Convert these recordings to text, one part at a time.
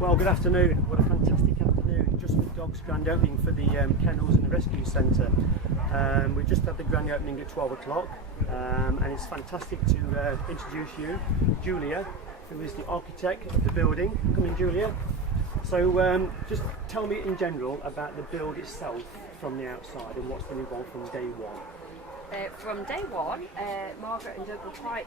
Well, good afternoon. What a fantastic afternoon. Just with Dogs grand opening for the Kennels and the Rescue Centre. We just had the grand opening at 12 o'clock and it's fantastic to introduce you, Julia, who is the architect of the building. Come in, Julia. So just tell me in general about the build itself from the outside and what's been involved from day one. From day one, Margaret and Doug were quite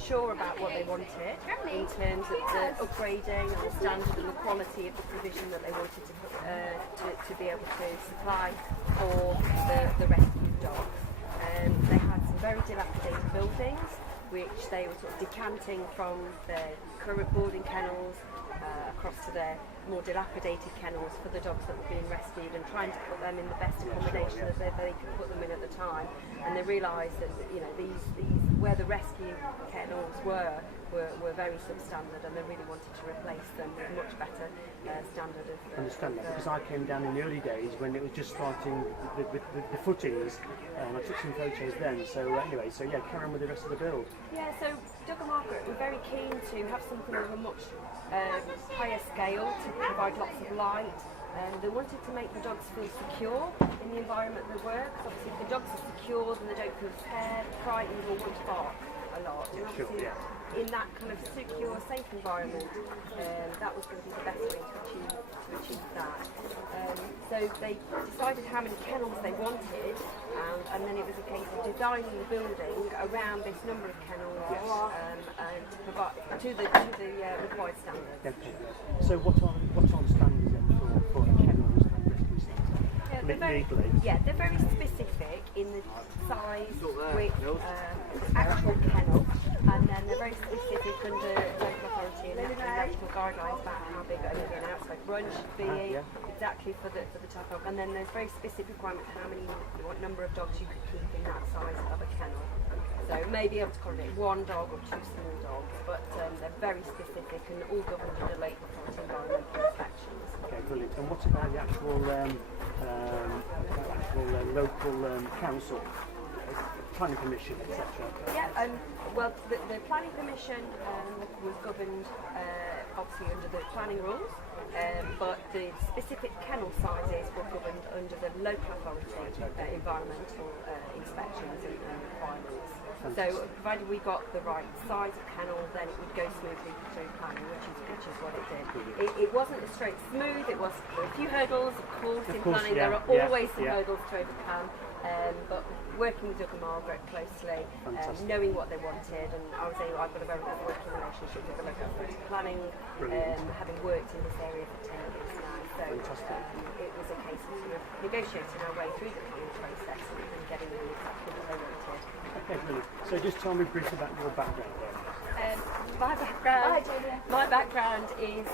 sure about what they wanted in terms of the upgrading and the standard and the quality of the provision that they wanted to be able to supply for the rescue dogs. They had some very dilapidated buildings, which they were sort of decanting from their current boarding kennels across to their more dilapidated kennels for the dogs that were being rescued, and trying to put them in the best accommodation that they could put them in at the time. And they realised that these where the rescue kennels were very substandard, and they really wanted to replace them with much better standard of. I understand that because I came down in the early days when it was just starting with the footings, and I took some photos then. So anyway, carry on with the rest of the build. Yeah, so Doug and Margaret were very keen to have something of a much higher scale to provide lots of light. They wanted to make the dogs feel secure in the environment they were, because obviously if the dogs are secure then they don't feel scared, frightened, or want to bark a lot. And obviously in that kind of secure, safe environment, that was going to be the best way to achieve that. So they decided how many kennels they wanted, and then it was a case of designing the building around this number of kennels and to provide to the required standards. Okay. So what are the standards then for kennels and rescue centre? They're very specific in the size, width, actual kennel, and then they're very specific under local authority and national guidelines about how big an outside run should be, exactly for the type of, and then there's very specific requirements what number of dogs you could keep in that size of a kennel. So maybe able to accommodate one dog or two small dogs, but they're very specific and all governed under local authority environmental inspections. Okay, brilliant. And what about the actual local council, planning permission, etc.? Yeah, well, the planning permission was governed obviously under the planning rules, but the specific kennel sizes were governed under the local authority environmental inspections and requirements. So provided we got the right size of kennel, then it would go smoothly through planning, which is what it did. It wasn't a straight smooth, there were a few hurdles, of course, in planning. There are always some hurdles to overcome, but working with Doug and Margaret closely, knowing what they wanted, and I've got a very good working relationship with the local authority planning, having worked in this area for 10 years now. So it was a case of sort of negotiating our way through the planning process and getting them exactly what they wanted. Okay, brilliant. So just tell me briefly about your background then. My background is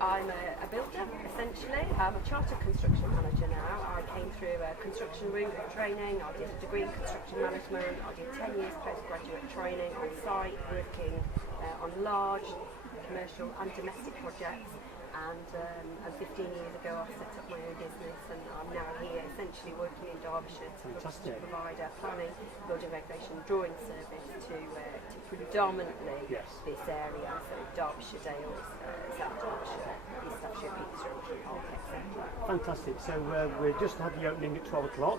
I'm a builder, essentially. I'm a chartered construction manager now. I came through a construction route of training. I did a degree in construction management. I did 10 years postgraduate training on site, working on large commercial and domestic projects. And 15 years ago I set up my own business, and I'm now here essentially working in Derbyshire to provide a planning, building regulation drawing service to predominantly this area, so Derbyshire, Dales, South Derbyshire, East Derbyshire, Petersfield, Park, etc. Fantastic. So we've just had the opening at 12 o'clock.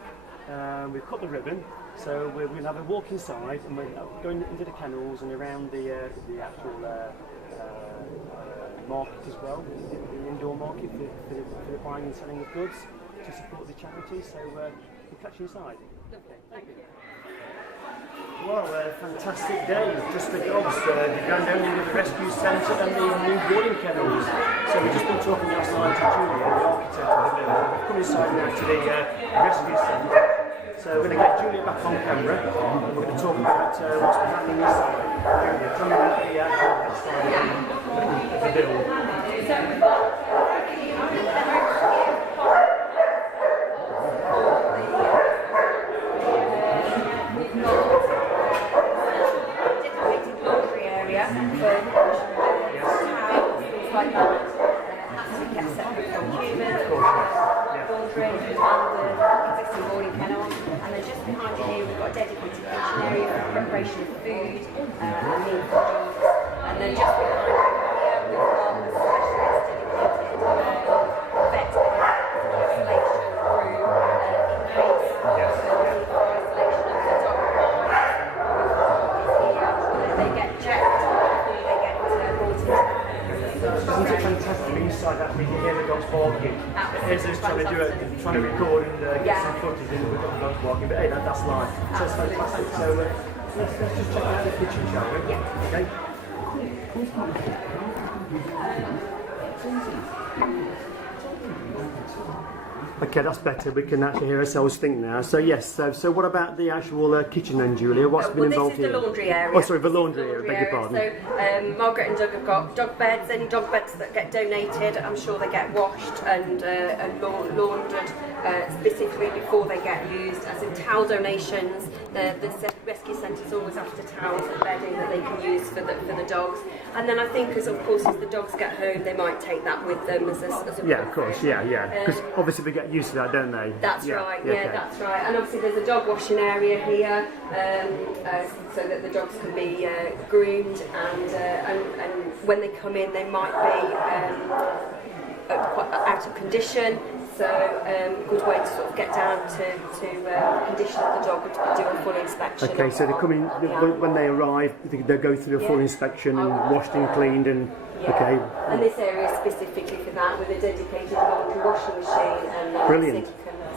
We've cut the ribbon, so we're going to have a walk inside, and we're going into the kennels and around the actual market as well, the indoor market for the buying and selling of goods to support the charity. So we'll catch you inside. Lovely, thank you. Well, fantastic day just for dogs, the grand opening of the rescue centre and the new boarding kennels. So we've just been talking outside to Julia, the architect of the building. We've come inside now to the rescue centre. So we're going to get Julia back on camera and we're going to talk about what's been happening inside. Julia, tell me about the side of the build. Dedicated kitchen area for preparation of food and meal for dogs, and then just behind here we've got a specialist producers trying to record and get some footage and we've got the dogs walking, but hey, that's live. So it's fantastic. So let's just check out the kitchen, shall we? Yeah. Okay. Okay, that's better. We can actually hear ourselves think now. So yes, so what about the actual kitchen then, Julia? What's been involved here? This is the laundry area. Oh, sorry, the laundry area. Beg your pardon. So Margaret and Doug have got dog beds. Any dog beds that get donated, I'm sure they get washed and laundered specifically before they get used. As in towel donations, the rescue centre's always after towels and bedding that they can use for the dogs. And then I think, as the dogs get home, they might take that with them as a yeah, of course, yeah. Because obviously they get used to that, don't they? That's right. Yeah, okay. That's right. And obviously there's a dog washing area here, so that the dogs can be groomed, and when they come in, they might be quite out of condition. So good way to sort of get down to condition of the dog, to do a full inspection. Okay, so they come in when they arrive. They go through a full inspection and washed and cleaned and. Yeah. Okay. And this area is specifically for that, with a dedicated laundry washing machine and brilliant.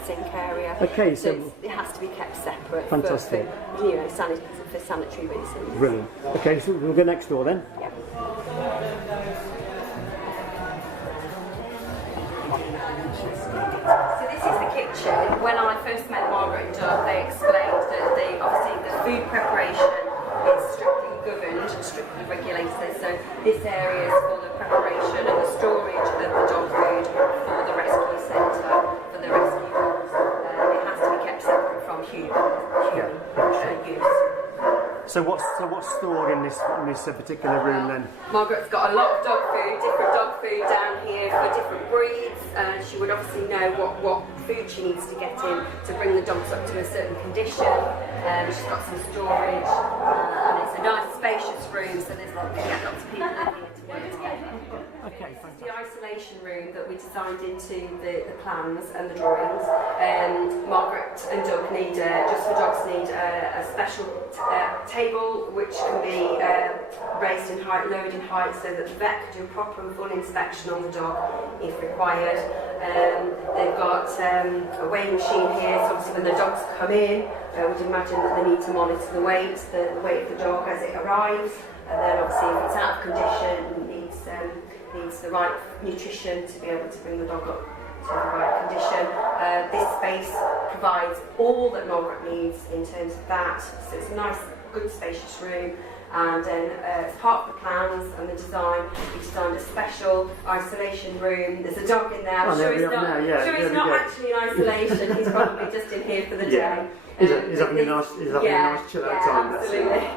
Sink area. Okay, so it has to be kept separate. Fantastic. For sanitary reasons. Brilliant. Okay, so we'll go next door then. Yeah. So this is the kitchen. When I first met Margaret and Doug, they explained that obviously the food preparation is strictly governed, strictly regulated. So this area is for the preparation and the storage of the dog food for the rescue centre, for the rescue dogs. It has to be kept separate from human use. So what's stored in this particular room then? Margaret's got a lot of dog food, different dog food down here for different breeds. She would obviously know what food she needs to get in to bring the dogs up to a certain condition. She's got some storage, and it's a nice spacious room, so there's lots of people in here to work together. Okay, This is the isolation room that we designed into the plans and the drawings. Margaret and Doug need, just the dogs need a special table which can be raised in height, lowered in height, so that the vet can do a proper and full inspection on the dog if required. They've got a weighing machine here, so obviously when the dogs come in, I would imagine that they need to monitor the weight of the dog as it arrives, and then obviously if it's out of condition, needs the right nutrition to be able to bring the dog up to the right condition. This space provides all that Margaret needs in terms of that, so it's a nice, good, spacious room. And then as part of the plans and the design, we designed a special isolation room. There's a dog in there. I'm sure he's not actually in isolation. He's probably just in here for the day. He's having a nice chill out time. Absolutely.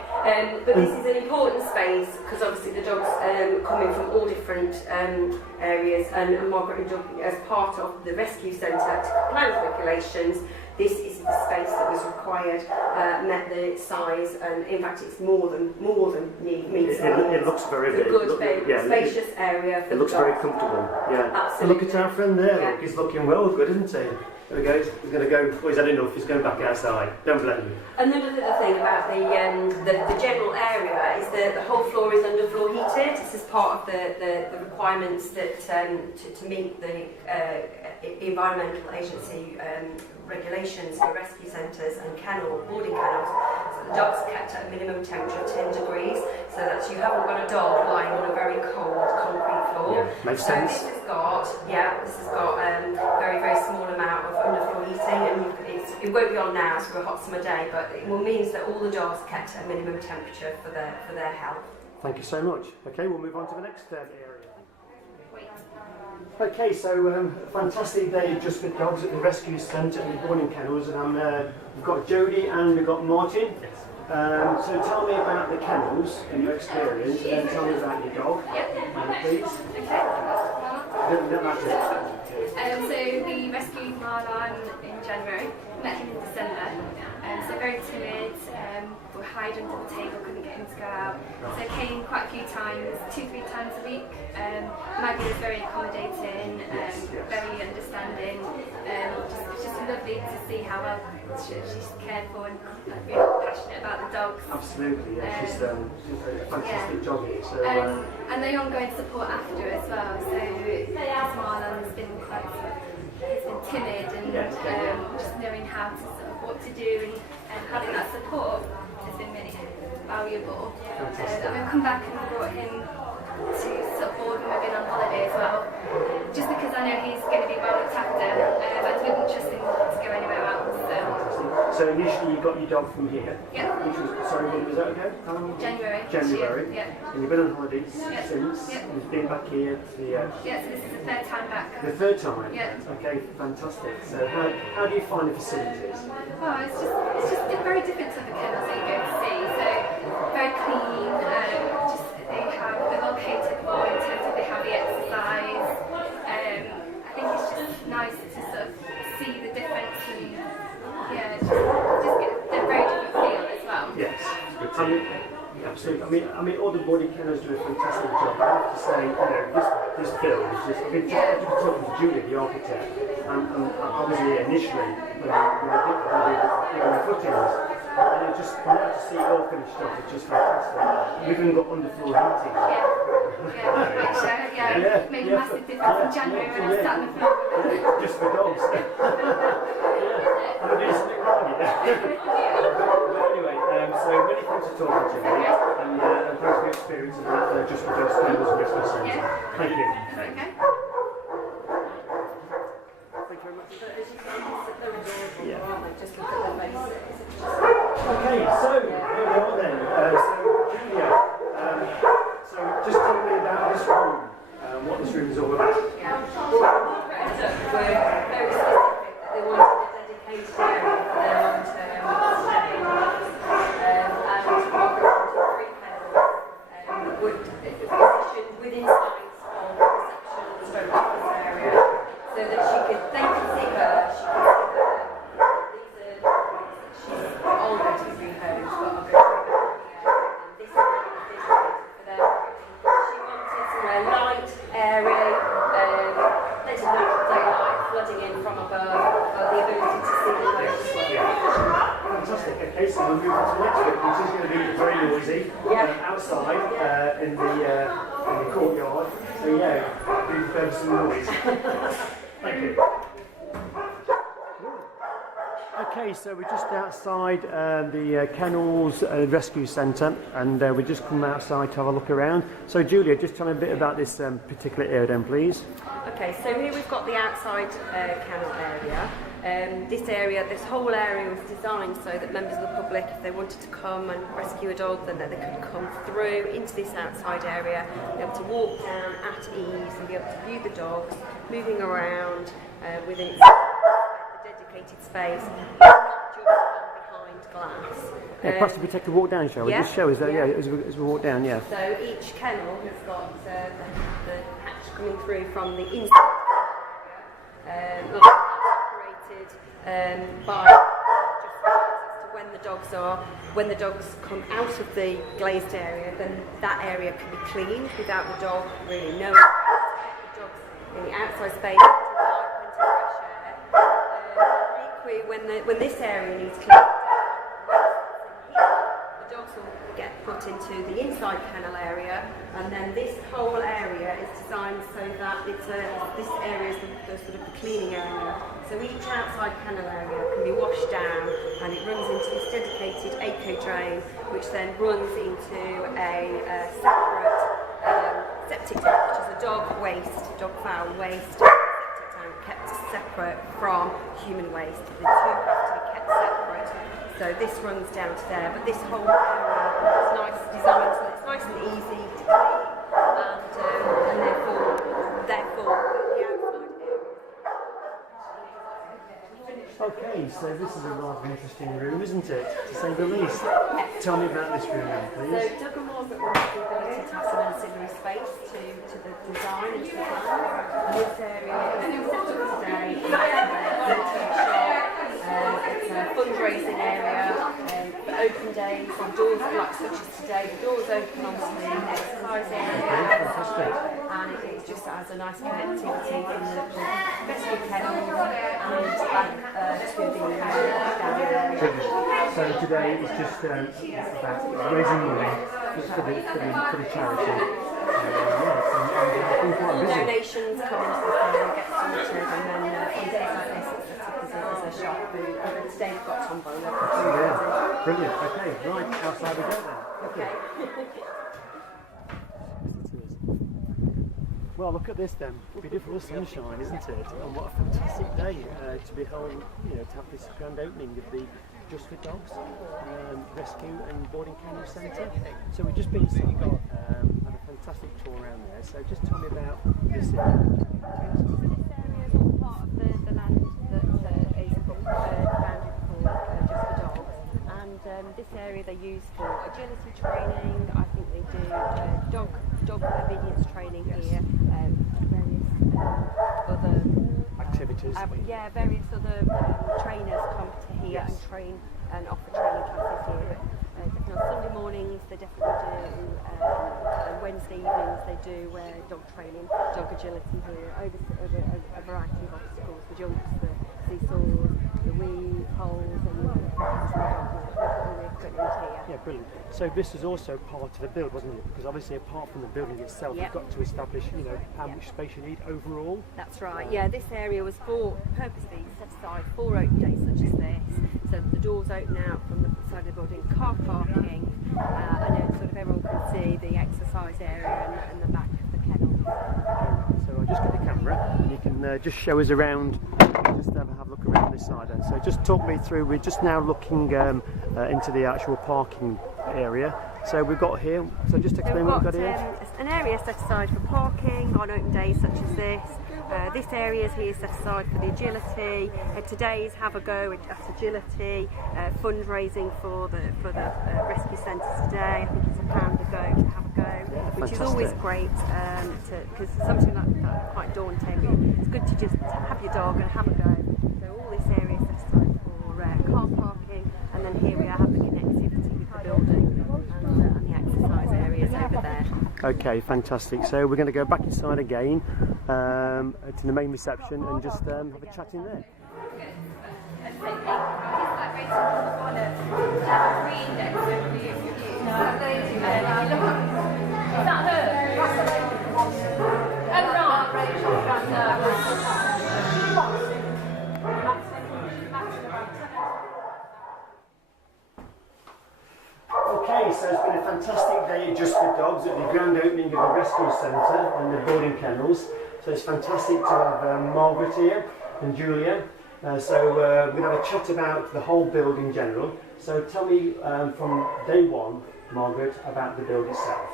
But this is an important space because obviously the dogs come in from all different areas, and Margaret and Doug, as part of the rescue centre, to comply with regulations, this is the space that was required, met the size, and in fact it's more than meets. It looks very good, spacious area. It looks very comfortable. Yeah. Absolutely. Look at our friend there. Yeah. Look, he's looking well good, isn't he? There we go. He's going to go. Oh, he's had enough. He's going back outside. Don't blame him. Another thing about the general area is that the whole floor is underfloor heated. This is part of the requirements that to meet the environmental agency regulations for rescue centres and boarding kennels. So the dog's kept at a minimum temperature of 10 degrees, so that you haven't got a dog lying on a very cold concrete floor. Yeah, makes sense. This has got very, very small amount of underfloor heating, and it won't be on now, so for a hot summer day, but it means that all the dogs are kept at a minimum temperature for their health. Thank you so much. Okay, we'll move on to the next area. Okay, so fantastic day just for dogs at the rescue centre and the boarding kennels, and we've got Jodie and we've got Martin. Yes. So tell me about the kennels and your experience, and tell me about your dog, please. Okay. So we rescued Marlon in January, met him in December. So very timid, would hide under the table, couldn't get him to go out. So came quite a few times, 2-3 times a week. Maggie was very accommodating, very understanding. It's just lovely to see how well she's cared for and really passionate about the dogs. Absolutely, yeah. She's a fantastic doggy. So, and the ongoing support after as well. So Marlon has been quite he's been timid and just knowing how to sort of what to do and having that support has been really valuable. And we've come back and brought him to sort of board when we've been on holiday as well, just because I know he's going to be well looked after. I wouldn't trust him to go anywhere else. So initially you got your dog from here, Yeah. which was, sorry, when was that again? January. January. Yeah. And you've been on holidays since. Yeah. You've been back here to the... Yeah, so this is the third time back. The third time? Yeah. Okay, fantastic. So how do you find the facilities? Oh, it's just very different to the kennels that you go to see. So very clean. They're well catered for in terms of they have the exercise. I think it's just nice to sort of see the difference and just get a very different feel as well. Yes. Absolutely. I mean, all the body kennels do a fantastic job. I have to say, this film is just. I've been talking to Julie, the architect, and I was here initially when I did the footings, and it just now to see it all finished off, it's just fantastic. We've even got underfloor heating. It made a massive difference in January when I sat on the floor. Yeah, just for dogs. I'm doing something wrong here. But anyway, so many thanks for talking to me, and thanks for your experience of that Just for Dogs Kennels and Rescue Centre. Thank you. Okay. Thank you very much. Yeah. Just look at their faces. Okay, so here we are then. So Julia, so just tell me about this room, what this room is all about. Yeah. We're very specific. They wanted a dedicated area for their long-term stay. And Margaret wanted 3 kennels would position within sight of the reception stroke office area so that they could see her, she could see her. These are she's all going to be rehomed, but I'll go through it here. And this is dedicated for them. She wanted somewhere light, airy, there's no daylight flooding in from above, but the ability to see the home as well. Fantastic. Okay, so we'll move on to the next bit, which is going to be very noisy outside in the courtyard. So do prepare for some noise. Thank you. Okay, so we're just outside the Kennels Rescue Centre, and we're just come outside to have a look around. So Julia, just tell me a bit about this particular area then, please. Okay, so here we've got the outside kennel area. This whole area was designed so that members of the public, if they wanted to come and rescue a dog, then they could come through into this outside area, be able to walk down at ease and be able to view the dogs moving around within the dedicated space, not just behind glass. Perhaps if we take a walk down, shall we? Just show us that, as we walk down, So each kennel has got the hatch coming through from the inside area, separated by just as to when the dogs come out of the glazed area, then that area can be cleaned without the dog really knowing. The dogs in the outside space, plenty of fresh air. Equally, when this area needs cleaning, the dogs will get put into the inside kennel area, and then this whole area is designed so that this area is the sort of the cleaning area. So each outside kennel area can be washed down, and it runs into this dedicated eco drain, which then runs into a separate septic tank, which is a dog fowl waste septic tank kept separate from human waste. The two have to be kept separate. So this runs down to there, but this whole area is nice designed, so it's nice and easy to clean, and therefore the outside area. Okay, so this is a rather interesting room, isn't it, to say the least? Tell me about this room then, please. So Doug and Margaret wanted the ability to have some ancillary space to the design and to the plan. And this area is set up today as a volunteer shop. It's a fundraising area for open days, and doors like such as today, the doors open onto the exercise area outside, and it just has a nice connectivity from the rescue kennels and back to the down area. So today it's just about raising money for the charity. Donations come into this area, get some started, and then on days like this it's set up as a shop, and today we've got tombola. Yeah, brilliant. Okay, right, outside we go then. Okay. Well, look at this then. Beautiful sunshine, isn't it? And what a fantastic day to behold, to have this grand opening of the Just for Dogs Rescue and Boarding Kennel Centre. So we've just been inside, had a fantastic tour around there. So just tell me about this area. So this area is all part of the land that is bounded for Just for Dogs. And this area they use for agility training. I think they do dog obedience training here. Various other Activities. Various other trainers come to here and train and offer training classes here. But definitely on Sunday mornings they definitely do. Wednesday evenings they do dog training, dog agility here over a variety of obstacles: the jumps, the seesaws, the weave, poles, and the equipment here. Yeah, brilliant. So this was also part of the build, wasn't it? Because obviously apart from the building itself, you've got to establish, how much space you need overall. That's right. Yeah, this area was purposely set aside for open days such as this. So the doors open out from the side of the building, car parking, and then sort of everyone can see the exercise area and the back of the kennels. So I'll just get the camera and you can just show us around, just have a look around this side then. So just talk me through, we're just now looking into the actual parking area. So we've got here, so just explain what we've got here. An area set aside for parking on open days such as this. This area is here set aside for the agility. Today's Have a Go at Agility, fundraising for the rescue centre today. I think it's £1 a go to have a go, which is always great because something like that quite daunting. It's good to just have your dog and have a go. So all this area is set aside for car parking, and then here we are having connectivity with the building and the exercise areas over there. Okay, fantastic. So we're going to go back inside again to the main reception and just have a chat in there. Okay, so it's been a fantastic day at Just for Dogs at the grand opening of the Rescue Centre and the boarding kennels. So it's fantastic to have Margaret here and Julia. So we're going to have a chat about the whole build in general. So tell me from day one, Margaret, about the build itself.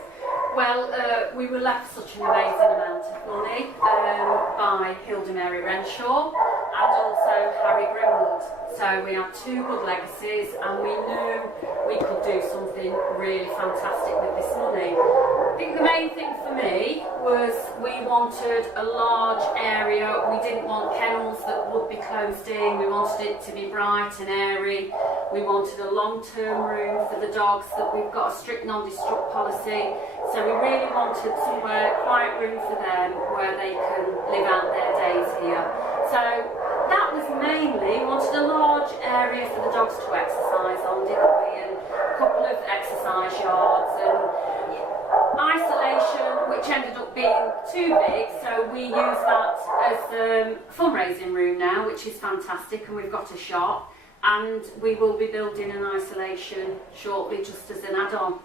Well, we were left such an amazing amount of money by Hilda Mary Renshaw and also Harry Grimwood. So we had two good legacies and we knew we could do something really fantastic with this money. I think the main thing for me was we wanted a large area. We didn't want kennels that would be closed in. We wanted it to be bright and airy. We wanted a long-term room for the dogs, that we've got a strict non-destruct policy. So we really wanted somewhere, quiet room for them where they can live out their days here. So that was mainly, we wanted a large area for the dogs to exercise on, didn't we? And a couple of exercise yards and isolation, which ended up being too big. So we use that as a fundraising room now, which is fantastic, and we've got a shop. And we will be building an isolation shortly just as an add-on.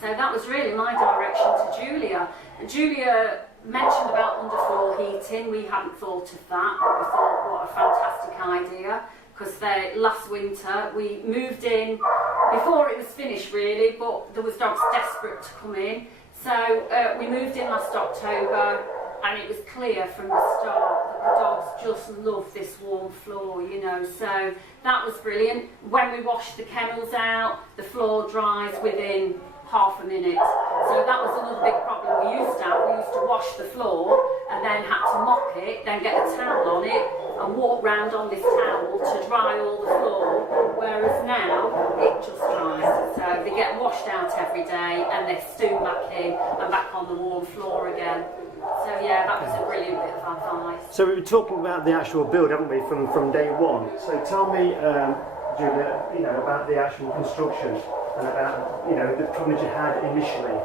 So that was really my direction to Julia. And Julia mentioned about underfloor heating. We hadn't thought of that, but we thought what a fantastic idea, because last winter we moved in before it was finished really, but there was dogs desperate to come in. So we moved in last October, and it was clear from the start that the dogs just love this warm floor, so that was brilliant. When we washed the kennels out, the floor dries within half a minute. So that was another big problem we used to have. We used to wash the floor and then had to mop it, then get a towel on it and walk round on this towel to dry all the floor, whereas now it just dries. So they get washed out every day and they're stewed back in and back on the warm floor again. So yeah, that was a brilliant bit of advice. So we were talking about the actual build, haven't we, from day one. So tell me, Julia, about the actual construction and about, the problems you had initially.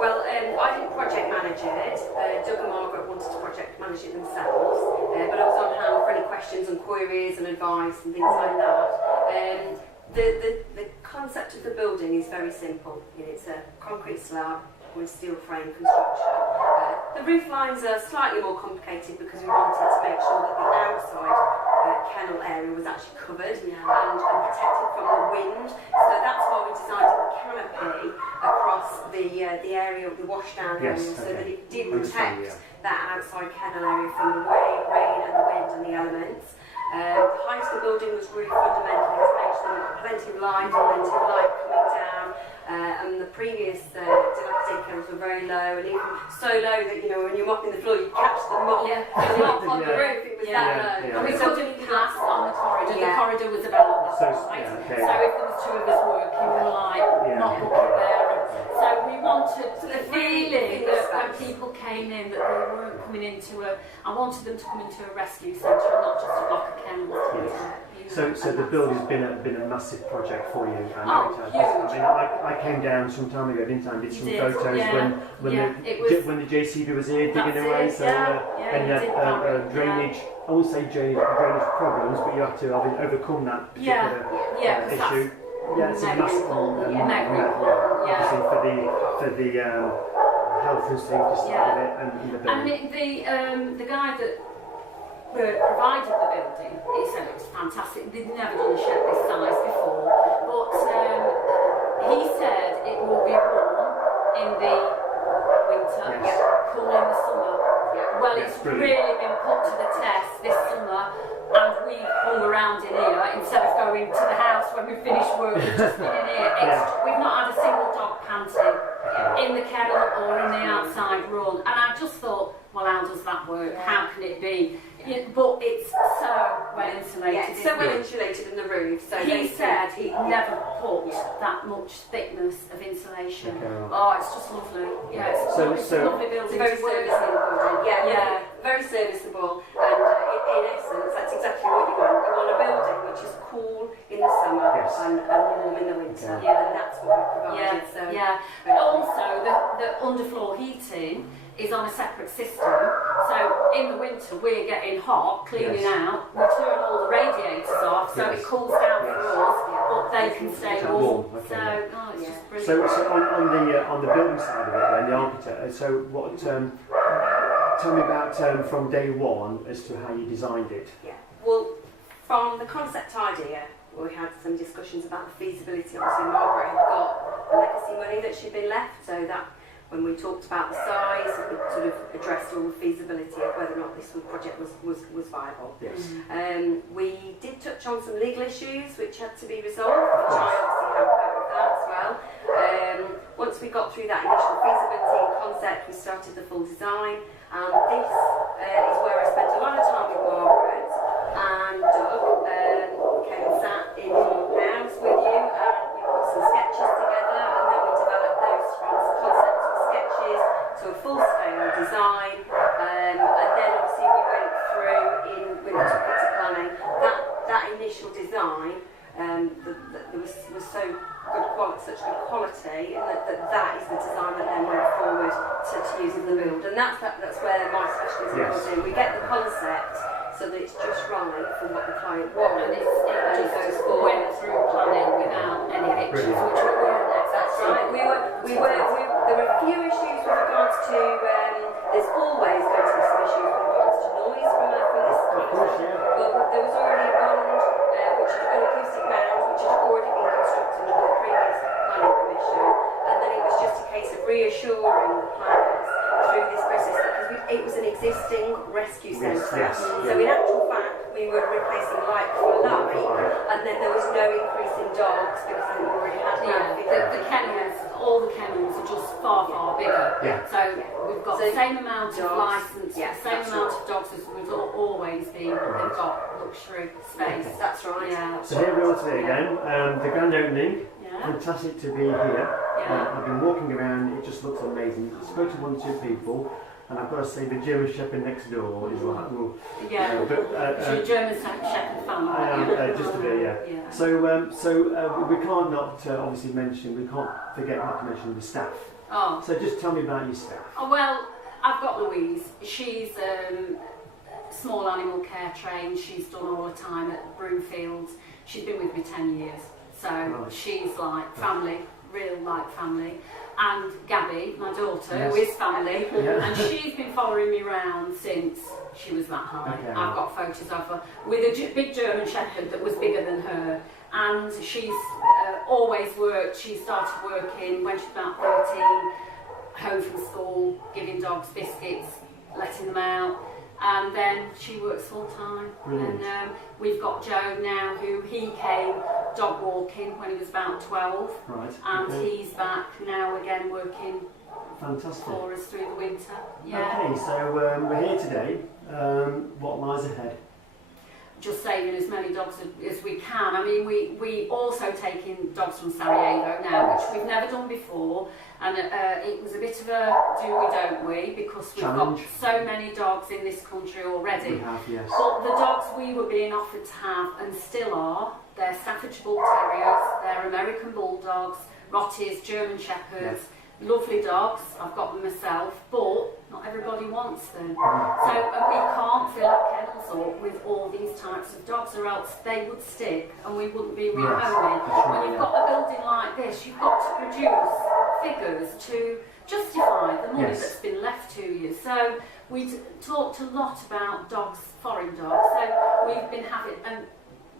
Well, I didn't project manage it. Doug and Margaret wanted to project manage it themselves, but I was on hand for any questions and queries and advice and things like that. The concept of the building is very simple. It's a concrete slab with steel frame construction. The roof lines are slightly more complicated because we wanted to make sure that the outside kennel area was actually covered and protected from the wind. So that's why we designed the canopy across the area of the washdown area, so that it did protect that outside kennel area from the rain and the wind and the elements. The height of the building was really fundamental to make sure there was plenty of light coming down. And the previous dilapidated kennels were very low, and even so low that when you're mopping the floor, you catch the mop, on the roof. It was that low. And we couldn't pass on the corridor. The corridor was about that height. So if there was two of us working, we were like not looking there. So we wanted the feeling that when people came in, that they weren't coming into I wanted them to come into a rescue centre and not just a block of kennels. So the building's been a massive project for you. Huge. I mean, I came down some time ago, didn't I? Did some photos when the JCB was here digging away. So and you had drainage. I won't say drainage problems, but you have to overcome that particular issue. Yeah, it's a massive obviously for the health and safety side of it and the building. And the guy that provided the building, he said it was fantastic. They'd never done a shed this size before, but he said it will be warm in the winter, cool in the summer. Well, it's really been put to the test this summer, and we hung around in here instead of going to the house when we finished work. We've just been in here. We've not had a single dog panting in the kennel or in the outside run, and I just thought, well, how does that work? How can it be? But it's so well insulated. Yeah, it's so well insulated in the roof. So he said he never put that much thickness of insulation. Oh, it's just lovely. Yeah, it's a lovely building. It's a very serviceable building. Yeah, very serviceable. And in essence, that's exactly what you want. You want a building which is cool in the summer and warm in the winter. And that's what we provided. But also the underfloor heating is on a separate system, so in the winter we're getting hot, cleaning out, we turn all the radiators off, so it cools down for us, but they can stay warm. So it's just brilliant. So on the building side of it, then the architect. So what? Tell me about from day one as to how you designed it. Yeah. Well, from the concept idea, we had some discussions about the feasibility. Obviously, Margaret had got a legacy money that she'd been left, so that. When we talked about the size, we sort of addressed all the feasibility of whether or not this project was viable. Yes. We did touch on some legal issues which had to be resolved, which I obviously helped out with that as well. Once we got through that initial feasibility and concept, we started the full design, and this is where I spent a lot of time with Margaret and Doug. Came and sat in your house with you, and we put some sketches together, and then we developed those from concept to a full-scale design, and then obviously we went through when we took it to planning. That initial design was so good quality, such good quality, and that is the design that then went forward to use in the build, and that's where my specialism comes in. We get the concept so that it's just right for what the client wants, and it just went through planning without any pictures, which we weren't. That's right. There were a few issues with regards to. There's always going to be some issues with regards to noise from this contract. But there was already a bond, which is an acoustic mound, which had already been constructed under the previous planning permission, and then it was just a case of reassuring the planners through this process because it was an existing rescue centre. So in actual fact, we were replacing light for light, and then there was no increase in dogs because we already had the kennels. All the kennels are just far bigger. So we've got the same amount of licence, the same amount of dogs as we've always been. They've got luxury space. That's right. So here we are today again. The grand opening. Fantastic to be here. I've been walking around. It just looks amazing. I spoke to one or two people. And I've got to say, the German Shepherd next door is like, well, but German Shepherd family. Just a bit, So we can't not obviously mention. We can't forget not to mention the staff Oh. So just tell me about your staff. Oh, well, I've got Louise. She's small animal care trained. She's done all the time at Broomfields. She's been with me 10 years. So she's like family, real like family. And Gabby, my daughter, who is family, and she's been following me around since she was that high. Okay. I've got photos of her with a big German Shepherd that was bigger than her. And she's always worked. She started working when she was about 13, home from school, giving dogs biscuits, letting them out. And then she works full time. Brilliant. And we've got Joe now, who he came dog walking when he was about 12. Right. And okay. he's back now again working Fantastic. for us through the winter. Yeah. Okay, so we're here today. What lies ahead? Just saving as many dogs as we can. I mean, we also take in dogs from Sarajevo now, which we've never done before, and it was a bit of a do we, don't we, because we've Challenge. got so many dogs in this country already. We have, yes. But the dogs we were being offered to have, and still are, they're Staffordshire Bull Terriers, they're American Bulldogs, Rotties, German Shepherds, lovely dogs, I've got them myself, but not everybody wants them. So we can't fill our kennels up with all these types of dogs, or else they would stick and we wouldn't be rehoming. When you've got a building like this, you've got to produce figures to justify the money that's been left to you. So we talked a lot about dogs, foreign dogs, so we've been having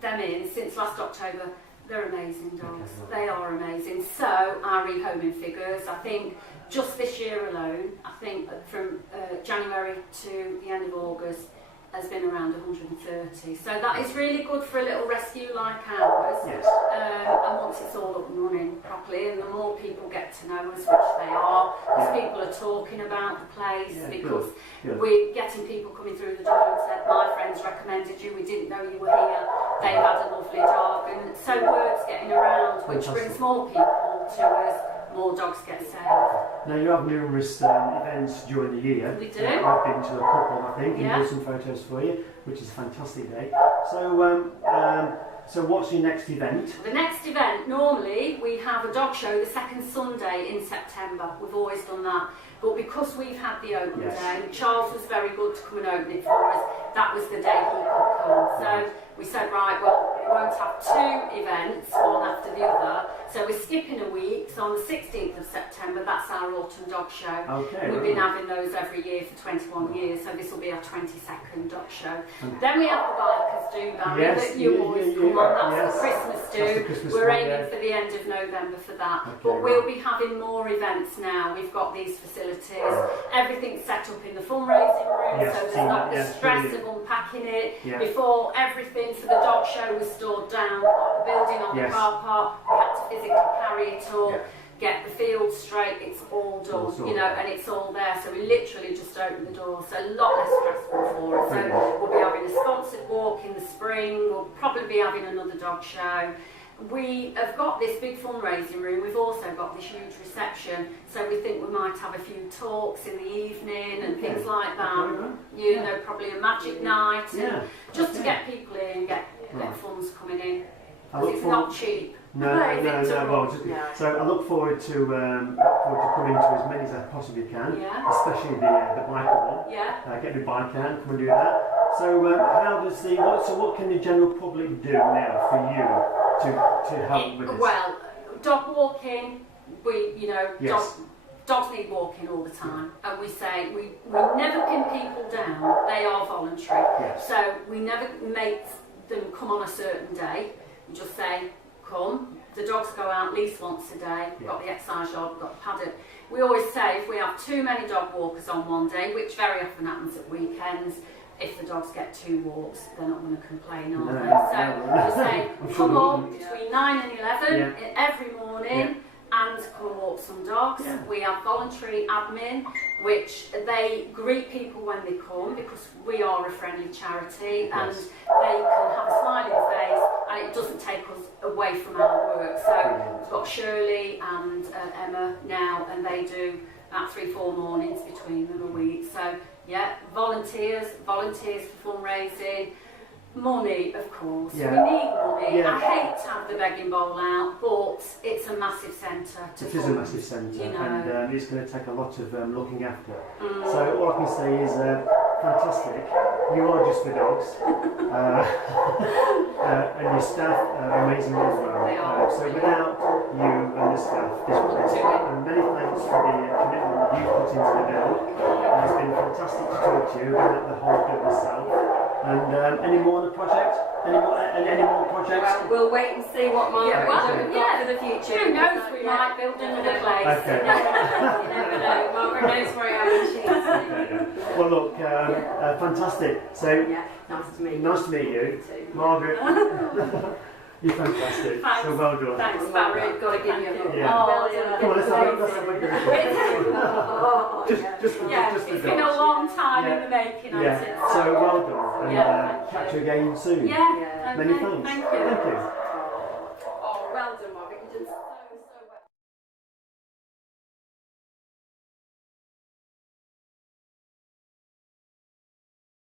them in since last October. They're amazing dogs. They are amazing. So our rehoming figures, I think just this year alone, I think from January to the end of August, has been around 130. So that is really good for a little rescue like ours. Yes. And once it's all up and running properly, and the more people get to know us, which they are, because people are talking about the place, because we're getting people coming through the door and said, my friends recommended you, we didn't know you were here, they had a lovely dog, and so word's getting around, which brings more people to us, more dogs get saved. Now you have numerous events during the year. We do. I've been to a couple, I think, and got some photos for you, which is a fantastic day. So, so what's your next event? The next event, normally we have a dog show the second Sunday in September. We've always done that. But because we've had the open day, Charles was very good to come and open it for us. That was the day he could come. So we said, right, well, we won't have two events, one after the other. So we're skipping a week. So on the 16th of September, that's our autumn dog show. Okay. We've been having those every year for 21 years. So this will be our 22nd dog show. Then we have the Bikers Do Barry that you always come on. That's the Christmas do. We're aiming for the end of November for that. Okay, but we'll be having more events now. We've got these facilities. Everything's set up in the fundraising room, so there's not the stress of unpacking it. Before, everything for the dog show was stored down on the building, on the car park. We had to physically carry it up, get the field straight. It's all done, you know, and it's all there. So we literally just open the door. So a lot less stressful for us. So we'll be having a sponsored walk in the spring. We'll probably be having another dog show. We have got this big fundraising room. We've also got this huge reception, so we think we might have a few talks in the evening and things like that. You know, probably a magic night, and just to get people in, get funds coming in. It's not cheap. No. Well, so I look forward to coming to as many as I possibly can, especially the biker one. Get my bike out and come and do that. So how does what can the general public do now for you to help with this? Well, dog walking, dogs need walking all the time, and we say we never pin people down. They are voluntary, so we never make them come on a certain day. We just say, come. The dogs go out at least once a day. We've got the exercise yard, we've got the paddock. We always say if we have too many dog walkers on one day, which very often happens at weekends, if the dogs get 2 walks, they're not going to complain, are they? So we say, come on between 9 and 11 every morning and come and walk some dogs. We have voluntary admin, which they greet people when they come, because we are a friendly charity, and they can have a smiling face, and it doesn't take us away from our work. So we've got Shirley and Emma now, and they do about 3-4 mornings between them a week. So volunteers for fundraising. Money, of course. We need money. I hate to have the begging bowl out, but it's a massive centre. It is a massive centre, you know. and it's going to take a lot of looking after. So all I can say is fantastic. You are just for dogs, and your staff are amazing as well. They are. So without you and the staff, this place, and many thanks for the commitment you put into the build. It's been fantastic to talk to you about the whole build itself. And any more on the project? Any more projects? Well, we'll wait and see what Margaret has got for the future. Who knows, we might build another place. Okay. You never know. Margaret knows where I am when she needs me. Well, look, fantastic. So, Yeah, nice to meet you. nice to meet you. You too. Margaret, you're fantastic. Thanks. So well done. Thanks, Margaret, Barry. got to give you a hug. Yeah. Oh, Come on, let's have a good Oh, Just yeah, for it's the been a dogs. long time Yeah. in the making, hasn't Yeah, it? so well done. And Yeah, catch you again soon. Yeah, Yeah. Many okay, thanks. thank you. Thank you. Oh, well done,